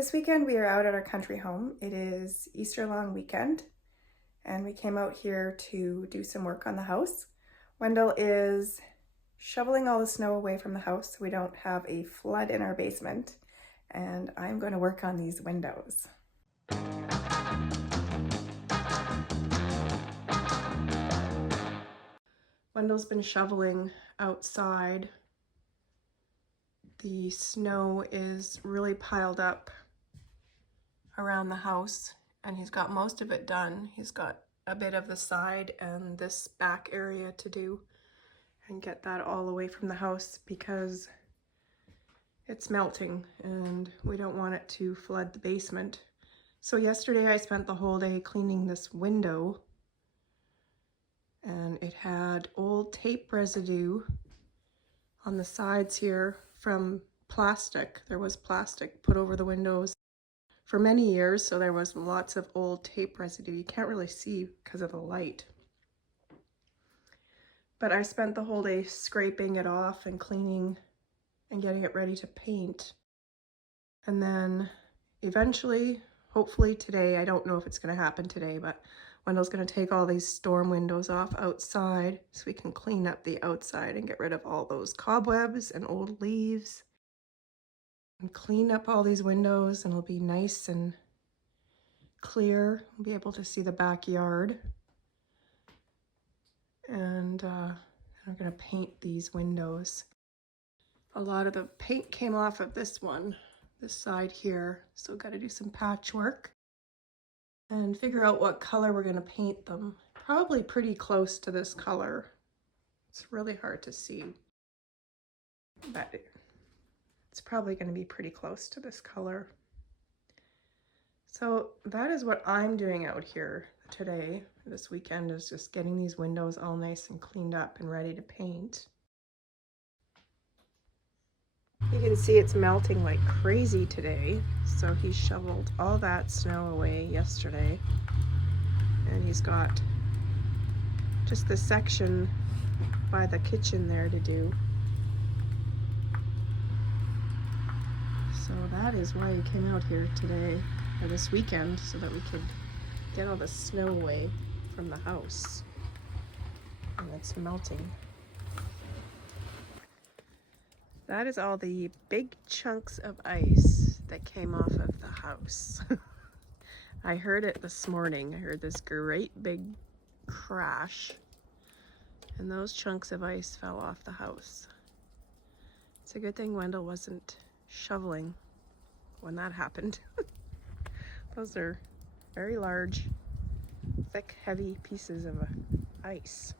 This weekend we are out at our country home. It is Easter long weekend and we came out here to do some work on the house. Wendell is shoveling all the snow away from the house so we don't have a flood in our basement, and I'm going to work on these windows. Wendell's been shoveling outside. The snow is really piled up around the house and he's got most of it done. He's got a bit of the side and this back area to do and get that all away from the house because it's melting and we don't want it to flood the basement. So yesterday I spent the whole day cleaning this window and it had old tape residue on the sides here from plastic. There was plastic put over the windows for many years, so there was lots of old tape residue. You can't really see because of the light. But I spent the whole day scraping it off and cleaning and getting it ready to paint. And then eventually, hopefully today, I don't know if it's going to happen today, but Wendell's going to take all these storm windows off outside so we can clean up the outside and get rid of all those cobwebs and old leaves and clean up all these windows, and it'll be nice and clear. We'll be able to see the backyard. And I'm going to paint these windows. A lot of the paint came off of this one, this side here, so got to do some patchwork and figure out what color we're going to paint them. Probably pretty close to this color. It's really hard to see, but it's probably going to be pretty close to this color. So that is what I'm doing out here today. This weekend is just getting these windows all nice and cleaned up and ready to paint. You can see it's melting like crazy today. So he shoveled all that snow away yesterday. And he's got just the section by the kitchen there to do. So that is why he came out here today, or this weekend, so that we could get all the snow away from the house. And it's melting. That is all the big chunks of ice that came off of the house. I heard it this morning. I heard this great big crash, and those chunks of ice fell off the house. It's a good thing Wendell wasn't shoveling when that happened. Those are very large, thick, heavy pieces of ice.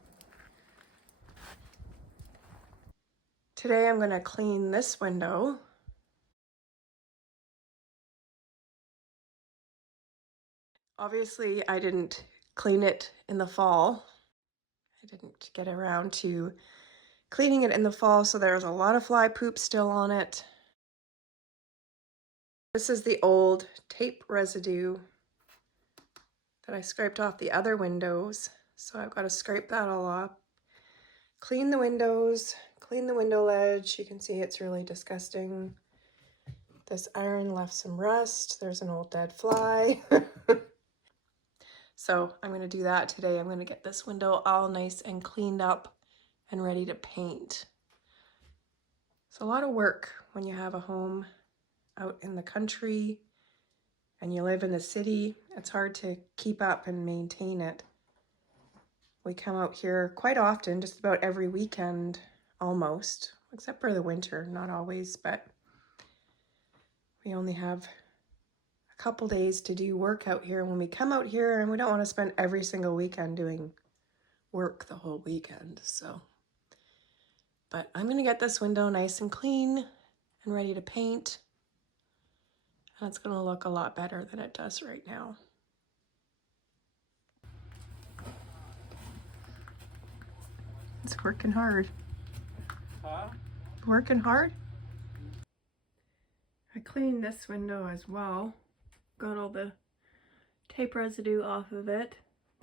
Today I'm going to clean this window. Obviously I didn't clean it in the fall. I didn't get around to cleaning it in the fall, so there's a lot of fly poop still on it. This is the old tape residue that I scraped off the other windows, so I've got to scrape that all off. Clean the windows, clean the window ledge. You can see it's really disgusting. This iron left some rust. There's an old dead fly. So I'm going to do that today. I'm going to get this window all nice and cleaned up and ready to paint. It's a lot of work when you have a home out in the country and you live in the city. It's hard to keep up and maintain it. We come out here quite often, just about every weekend almost, except for the winter, not always, but we only have a couple days to do work out here when we come out here, and we don't want to spend every single weekend doing work the whole weekend. So, but I'm going to get this window nice and clean and ready to paint. And it's going to look a lot better than it does right now. It's working hard. Huh? Working hard. I cleaned this window as well. Got all the tape residue off of it.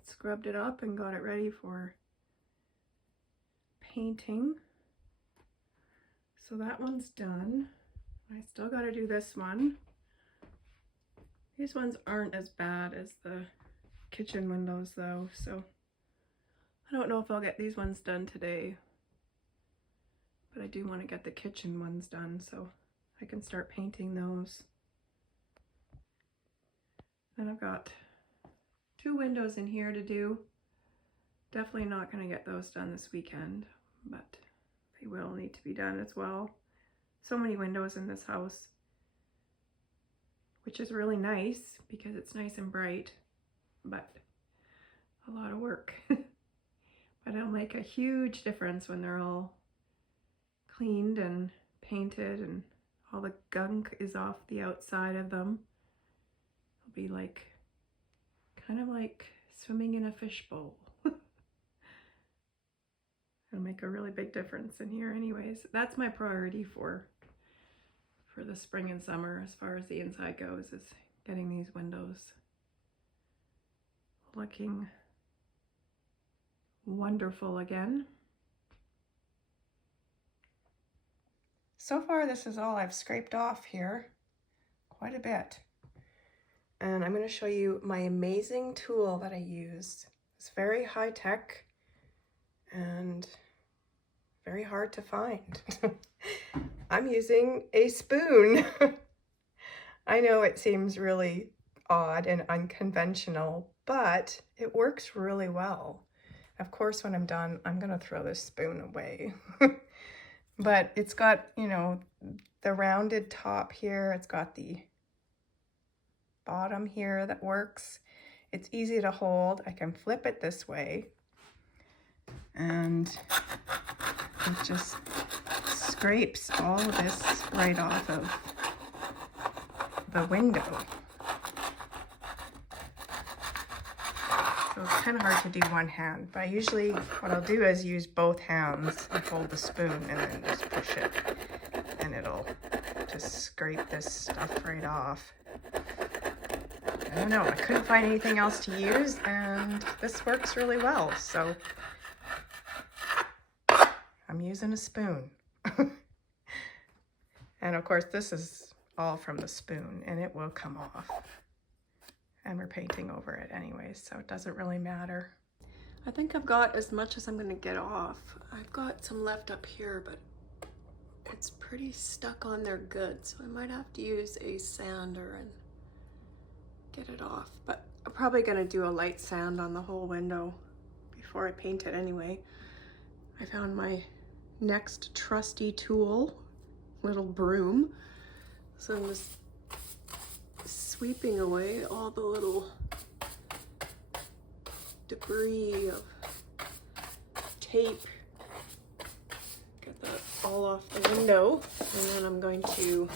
Scrubbed it up and got it ready for painting. So that one's done. I still got to do this one. These ones aren't as bad as the kitchen windows though, so I don't know if I'll get these ones done today, but I do want to get the kitchen ones done so I can start painting those. Then I've got 2 windows in here to do. Definitely not going to get those done this weekend, but they will need to be done as well. So many windows in this house, which is really nice because it's nice and bright, but a lot of work. But it'll make a huge difference when they're all cleaned and painted and all the gunk is off the outside of them. It'll be like, kind of like swimming in a fishbowl. It'll make a really big difference in here anyways. That's my priority for the spring and summer as far as the inside goes, is getting these windows looking wonderful again. So far this is all I've scraped off here, quite a bit. And I'm going to show you my amazing tool that I used. It's very high tech and very hard to find. I'm using a spoon. I know it seems really odd and unconventional, but it works really well. Of course, when I'm done, I'm gonna throw this spoon away. But it's got, you know, the rounded top here. It's got the bottom here that works. It's easy to hold. I can flip it this way, and it just scrapes all of this right off of the window. So it's kind of hard to do one hand, but usually what I'll do is use both hands and hold the spoon and then just push it, and it'll just scrape this stuff right off. I don't know, I couldn't find anything else to use, and this works really well, so I'm using a spoon. And of course this is all from the spoon and it will come off, and we're painting over it anyway, so it doesn't really matter. I think I've got as much as I'm going to get off. I've got some left up here, but it's pretty stuck on there good, so I might have to use a sander and get it off. But I'm probably going to do a light sand on the whole window before I paint it anyway. I found my next trusty tool, little broom, so I'm just sweeping away all the little debris of tape. Get that all off the window, and then I'm going to, you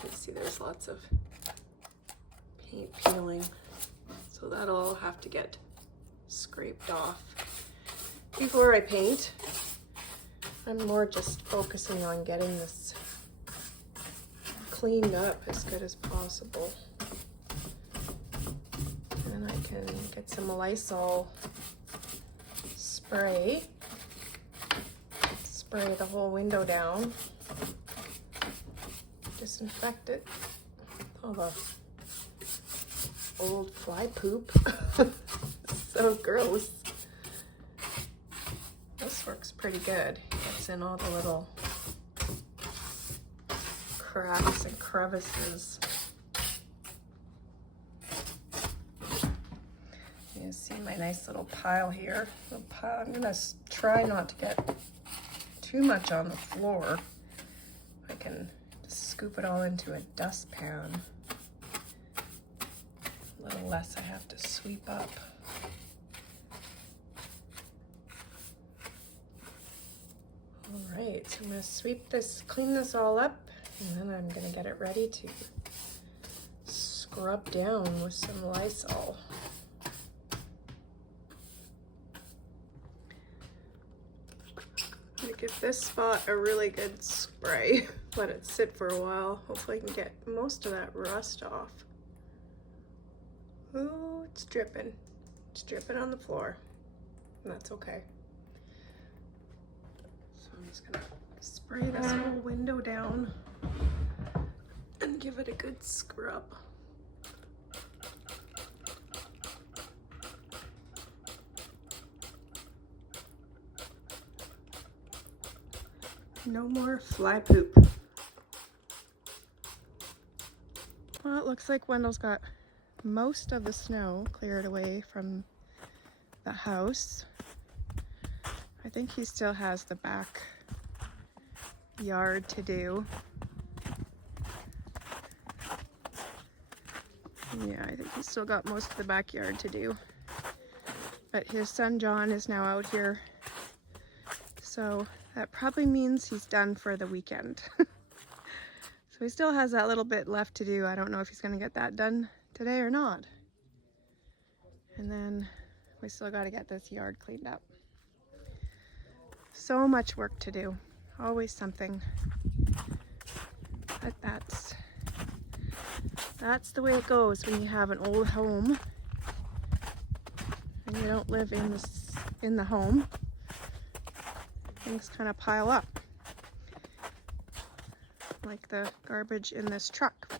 can see there's lots of paint peeling, so that'll all have to get scraped off before I paint. I'm more just focusing on getting this cleaned up as good as possible. And I can get some Lysol spray, spray the whole window down, disinfect it, all the old fly poop. So gross. This works pretty good. Gets in all the little cracks and crevices. You see my nice little pile here. I'm gonna try not to get too much on the floor. I can just scoop it all into a dustpan. A little less I have to sweep up. All right, so I'm gonna sweep this, clean this all up, and then I'm gonna get it ready to scrub down with some Lysol. I'm gonna give this spot a really good spray. Let it sit for a while. Hopefully I can get most of that rust off. Oh, it's dripping. It's dripping on the floor. And that's okay. So I'm just gonna spray this whole window down and give it a good scrub. No more fly poop. Well, it looks like Wendell's got most of the snow cleared away from the house. I think he still has the back yard to do. Yeah, I think he's still got most of the backyard to do. But his son John is now out here, so that probably means he's done for the weekend. So he still has that little bit left to do. I don't know if he's gonna get that done today or not. And then we still gotta get this yard cleaned up. So much work to do, always something. But that's the way it goes when you have an old home and you don't live in the home. Things kind of pile up, like the garbage in this truck.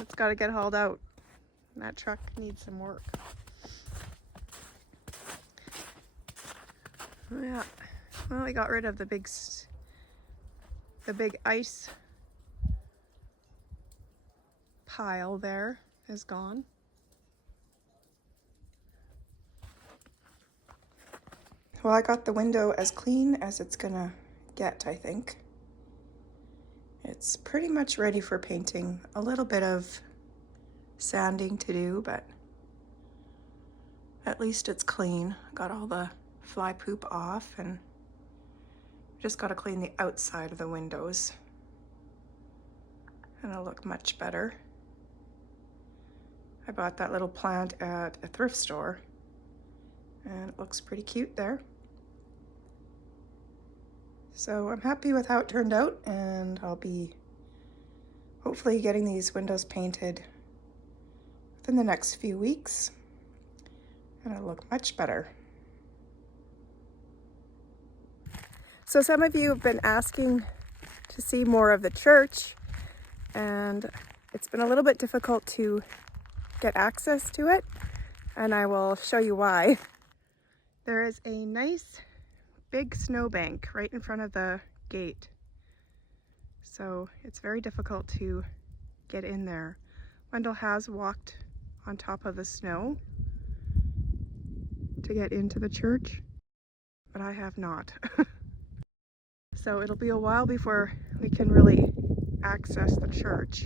It's got to get hauled out. That truck needs some work. Yeah, well, we got rid of the big ice pile there is gone. Well, I got the window as clean as it's gonna get, I think. It's pretty much ready for painting. A little bit of sanding to do, but at least it's clean. Got all the fly poop off, and just got to clean the outside of the windows, and it'll look much better. I bought that little plant at a thrift store, and it looks pretty cute there. So I'm happy with how it turned out, and I'll be hopefully getting these windows painted within the next few weeks, and it'll look much better. So some of you have been asking to see more of the church, and it's been a little bit difficult to get access to it, and I will show you why. There is a nice big snowbank right in front of the gate, so it's very difficult to get in there. Wendell has walked on top of the snow to get into the church, but I have not. So it'll be a while before we can really access the church.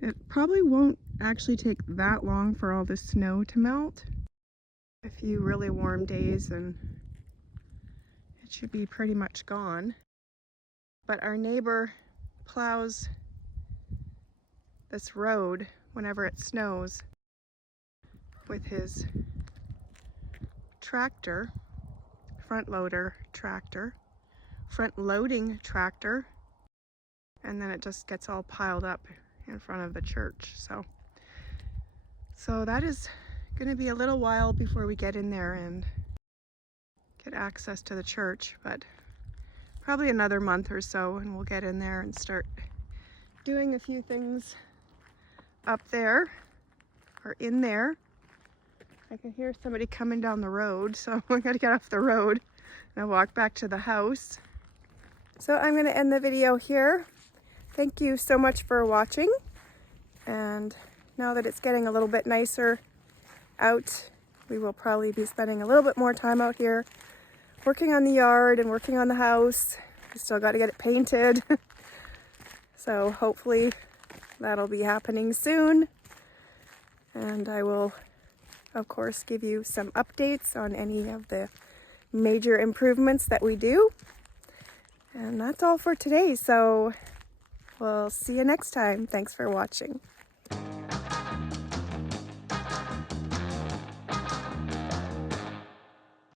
It probably won't actually take that long for all the snow to melt. A few really warm days and it should be pretty much gone. But our neighbor plows this road whenever it snows with his tractor, front loading tractor, and then it just gets all piled up in front of the church. So that is going to be a little while before we get in there and get access to the church, but probably another month or so, and we'll get in there and start doing a few things up there or in there. I can hear somebody coming down the road, so I got to get off the road and walk back to the house. So I'm going to end the video here. Thank you so much for watching, and now that it's getting a little bit nicer out, we will probably be spending a little bit more time out here working on the yard and working on the house. We still got to get it painted. So hopefully that'll be happening soon, and I will of course give you some updates on any of the major improvements that we do. And that's all for today, so we'll see you next time. Thanks for watching.